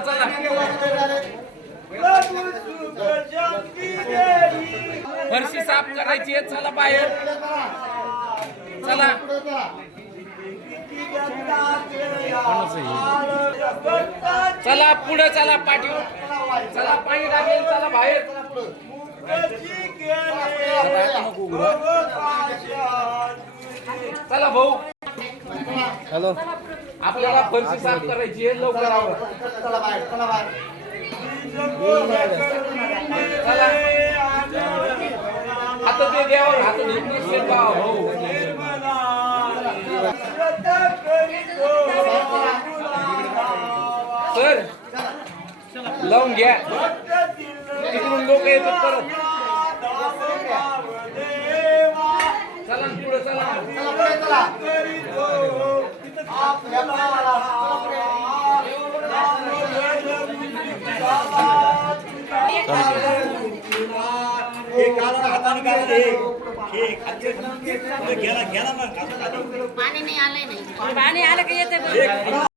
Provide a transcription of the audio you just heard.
चला फरशी साफ करायची आहे. चला बाहेर. चला. चला पुढे चला पाठी चला पाणी लागेल चला बाहेर. चला भाऊ. हॅलो. आपल्याला फरशी साफ करायची आहे लवकर आवरा. चला आता ते द्यावर हात घेतली भाऊ. सर लावून घ्या. तिकडून लोक येतात परत. चला न पुढे चला. पाणी नाही आलंय नाही. पाणी आलं की येते